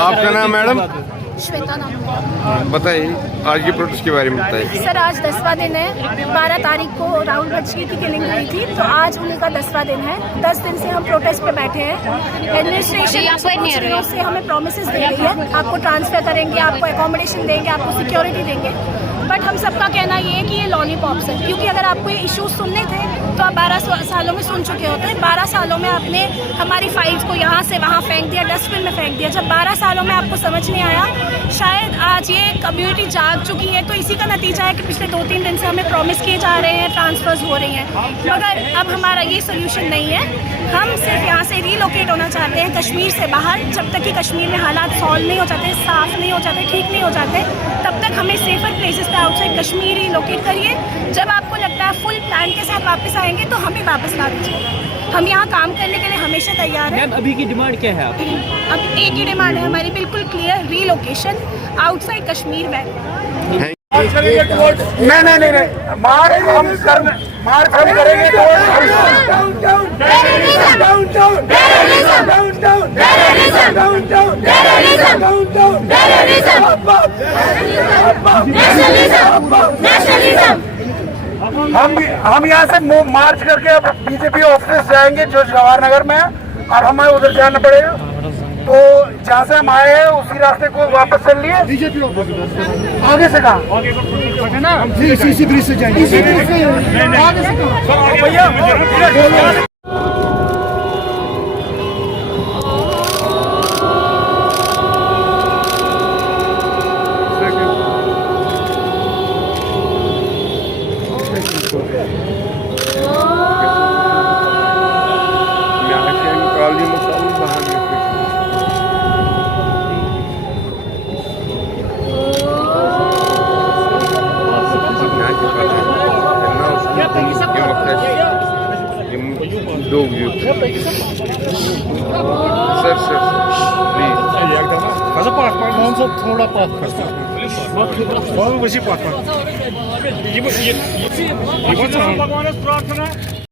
आपका नाम मैडम? श्वेता नाम। बताइए आज की प्रोटेस्ट के बारे में बताइए। सर आज 10वां दिन है। 12 तारीख को राहुल बच्ची की किलिंग हुई थी, तो आज उनका 10वां दिन है। 10 दिन से हम प्रोटेस्ट पे बैठे हैं। एडमिनिस्ट्रेशन से हमें प्रोमिसेस दे रही है, आपको ट्रांसफर करेंगे, आपको एकोमोडेशन देंगे, आपको सिक्योरिटी देंगे। बट हम सबका कहना ये है कि ये लॉलीपॉप्स है, क्योंकि अगर आपको ये इश्यूज सुनने थे तो आप 12 सालों में सुन चुके होते हैं। 12 सालों में आपने हमारी फाइल्स को यहाँ से वहाँ फेंक दिया, डस्टबिन में फेंक दिया। जब 12 सालों में आपको समझ नहीं आया, शायद आज ये कम्युनिटी जाग चुकी है, तो इसी का नतीजा है कि पिछले 2-3 दिन से हमें प्रॉमिस किए जा रहे हैं, ट्रांसफर्स हो रही हैं, मगर अब हमारा ये सोल्यूशन नहीं है। हम सिर्फ यहाँ से रीलोकेट होना चाहते हैं कश्मीर से बाहर। जब तक कि कश्मीर में हालात सॉल्व नहीं हो जाते, साफ नहीं हो जाते, ठीक नहीं हो जाते, तब तक हमें सेफर प्लेसेस पे आउटसाइड कश्मीर रीलोकेट करिए। जब आपको लगता है फुल प्लान के साथ वापस आएंगे तो हमें वापस ला दीजिए। हम यहाँ काम करने के लिए हमेशा तैयार हैं। मैम अभी की डिमांड क्या है आपकी? अब एक ही डिमांड है हमारी, बिल्कुल क्लियर, रीलोकेशन आउटसाइड कश्मीर में। नहीं मार हम करेंगे हम यहाँ से मार्च करके अब बीजेपी ऑफिस जाएंगे जो जवाहर नगर में है, और हमें उधर जाना पड़ेगा। तो जहाँ से हम आए हैं उसी रास्ते को वापस चल लिए। बीजेपी आगे से कहाँ? सीसी ब्रिज से जाएंगे। आगे से सर प्लीज थोड़ा पास बहुत वैसी पास